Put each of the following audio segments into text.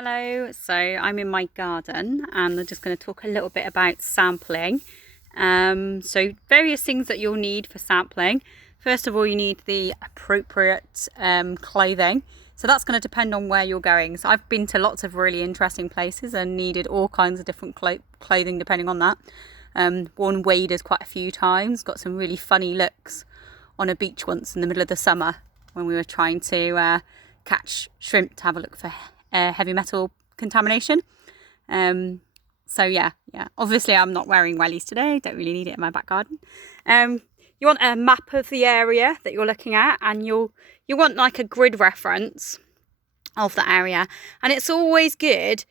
Hello, so I'm in my garden and I'm just going to talk a little bit about sampling. So various things that you'll need for sampling. First of all, you need the appropriate clothing. So that's going to depend on where you're going. So I've been to lots of really interesting places and needed all kinds of different clothing depending on that. Worn waders quite a few times, got some really funny looks on a beach once in the middle of the summer when we were trying to catch shrimp to have a look for heavy metal contamination. So yeah, obviously I'm not wearing wellies today, don't really need it in my back garden. You want a map of the area that you're looking at, and you want like a grid reference of the area. And it's always good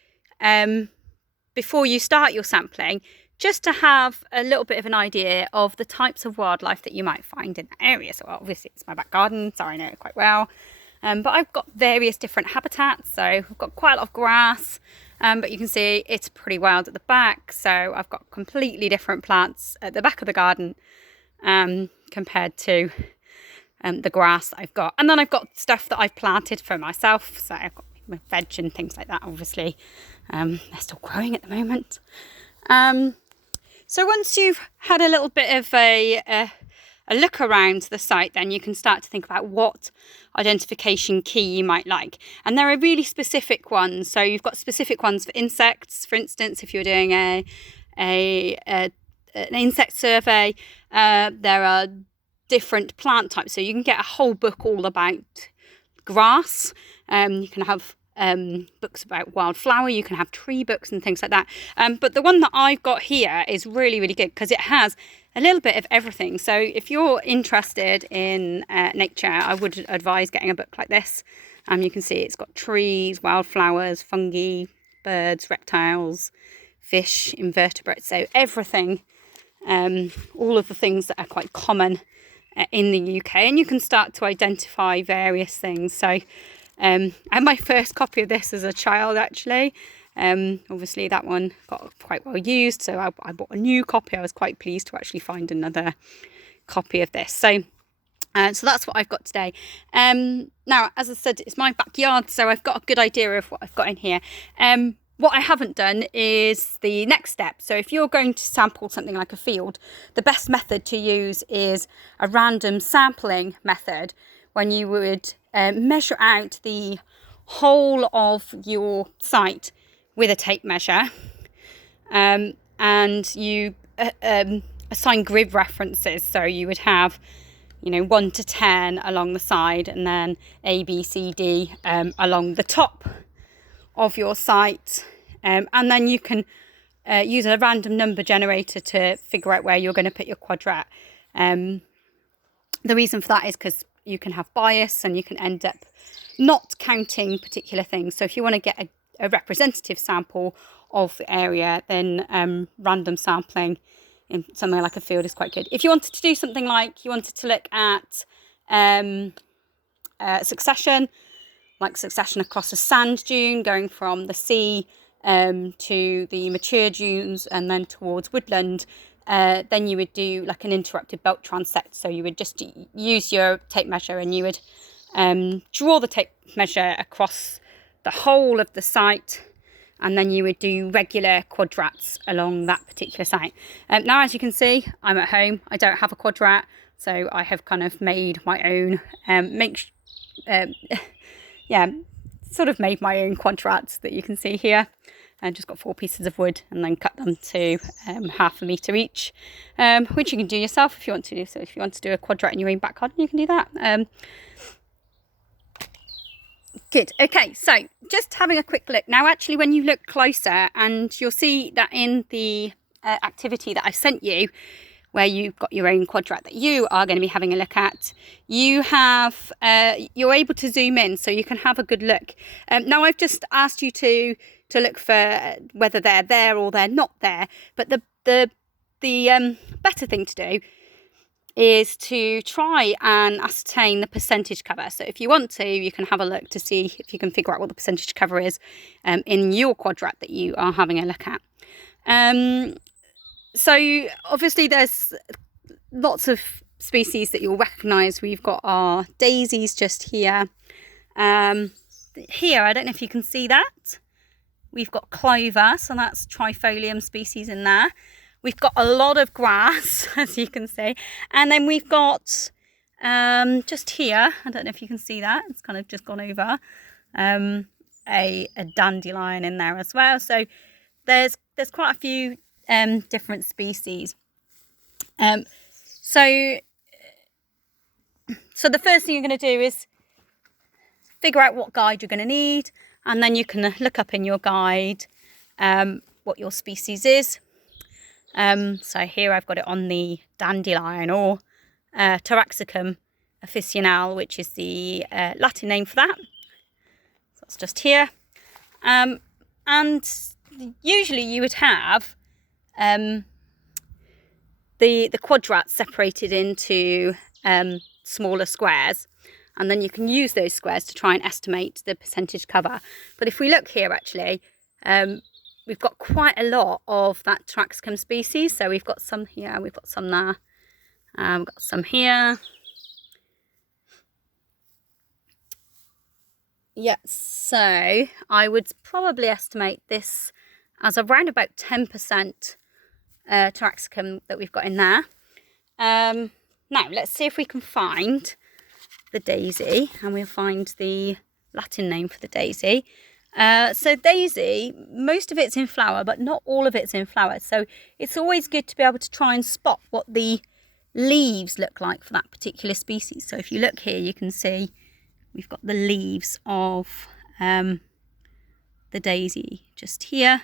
before you start your sampling just to have a little bit of an idea of the types of wildlife that you might find in that area. So obviously it's my back garden, so I know it quite well. But I've got various different habitats, so I've got quite a lot of grass, but you can see it's pretty wild at the back, so I've got completely different plants at the back of the garden compared to the grass that I've got. And then I've got stuff that I've planted for myself, so I've got my veg and things like that, obviously. They're still growing at the moment. So once you've had a little bit of a look around the site, then you can start to think about what identification key you might like. And there are really specific ones. So you've got specific ones for insects. For instance, if you're doing an insect survey, there are different plant types. So you can get a whole book all about grass. You can have books about wildflower, you can have tree books and things like that. But the one that I've got here is really, really good because it has a little bit of everything. So if you're interested in nature, I would advise getting a book like this. You can see it's got trees, wildflowers, fungi, birds, reptiles, fish, invertebrates. So everything, all of the things that are quite common in the UK. And you can start to identify various things. So I had my first copy of this as a child, actually. Obviously that one got quite well used, so I bought a new copy. I was quite pleased to actually find another copy of this. So that's what I've got today. Now, as I said, it's my backyard, so I've got a good idea of what I've got in here. What I haven't done is the next step. So if you're going to sample something like a field, the best method to use is a random sampling method, when you would measure out the whole of your site with a tape measure, and you assign grid references. So you would have 1 to 10 along the side, and then A, B, C, D along the top of your site, and then you can use a random number generator to figure out where you're going to put your quadrat. The reason for that is because you can have bias and you can end up not counting particular things. So if you want to get a representative sample of the area, then random sampling in somewhere like a field is quite good. If you wanted to do something like you wanted to look at succession, like succession across a sand dune, going from the sea to the mature dunes and then towards woodland, then you would do like an interrupted belt transect. So you would just use your tape measure and you would draw the tape measure across the whole of the site, and then you would do regular quadrats along that particular site. Now, as you can see, I'm at home. I don't have a quadrat, so I have kind of made my own, sort of made my own quadrats that you can see here. And just got 4 pieces of wood and then cut them to half a metre each, which you can do yourself if you want to do. So if you want to do a quadrat in your own back garden, you can do that. Good. Okay, so just having a quick look. Now, actually, when you look closer, and you'll see that in the activity that I sent you, where you've got your own quadrat that you are going to be having a look at, you have you're able to zoom in so you can have a good look. Now, I've just asked you to look for whether they're there or they're not there, but the better thing to do is to try and ascertain the percentage cover. So if you want to, you can have a look to see if you can figure out what the percentage cover is in your quadrat that you are having a look at. So obviously there's lots of species that you'll recognise. We've got our daisies just here. Here, I don't know if you can see that. we've got clover, so that's trifolium species in there. We've got a lot of grass, as you can see. And then we've got, just here, I don't know if you can see that, it's kind of just gone over, a dandelion in there as well. So there's quite a few different species. So the first thing you're going to do is figure out what guide you're going to need, and then you can look up in your guide what your species is. So here I've got it on the dandelion, or Taraxacum officinale, which is the Latin name for that. So that's just here. And usually you would have the quadrats separated into smaller squares, and then you can use those squares to try and estimate the percentage cover. But if we look here, actually, we've got quite a lot of that Taraxacum species. So we've got some here, we've got some there, we've got some here. Yeah, so I would probably estimate this as around about 10% Taraxacum that we've got in there. Now, let's see if we can find the daisy, and we'll find the Latin name for the daisy. So daisy, most of it's in flower, but not all of it's in flower. So it's always good to be able to try and spot what the leaves look like for that particular species. So if you look here, you can see we've got the leaves of the daisy just here.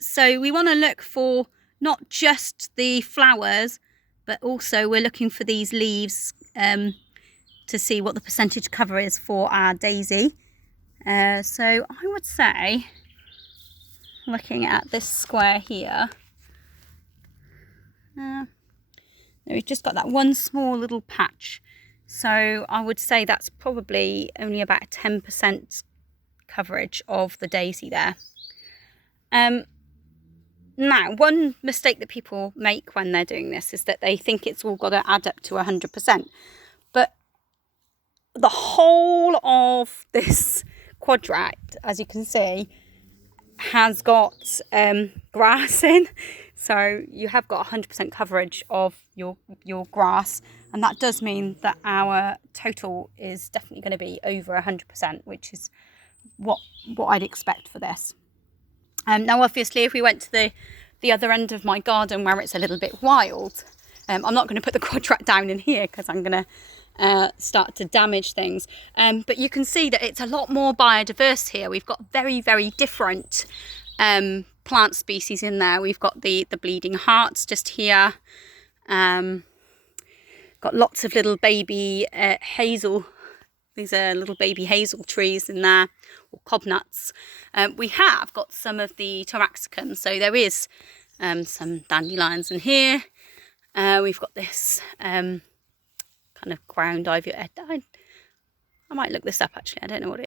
So we want to look for not just the flowers, but also we're looking for these leaves to see what the percentage cover is for our daisy. So I would say, looking at this square here, we've just got that one small little patch. So I would say that's probably only about 10% coverage of the daisy there. Now, one mistake that people make when they're doing this is that they think it's all got to add up to 100%. But the whole of this quadrat, as you can see, has got grass in. So you have got 100% coverage of your grass. And that does mean that our total is definitely going to be over 100%, which is what I'd expect for this. Now, obviously, if we went to the other end of my garden where it's a little bit wild, I'm not going to put the quadrat down in here because I'm going to start to damage things. But you can see that it's a lot more biodiverse here. We've got very, very different plant species in there. We've got the bleeding hearts just here. Got lots of little baby hazel. These are little baby hazel trees in there, or cobnuts. We have got some of the Taraxacum, so there is some dandelions in here. We've got this kind of ground ivy. I might look this up actually, I don't know what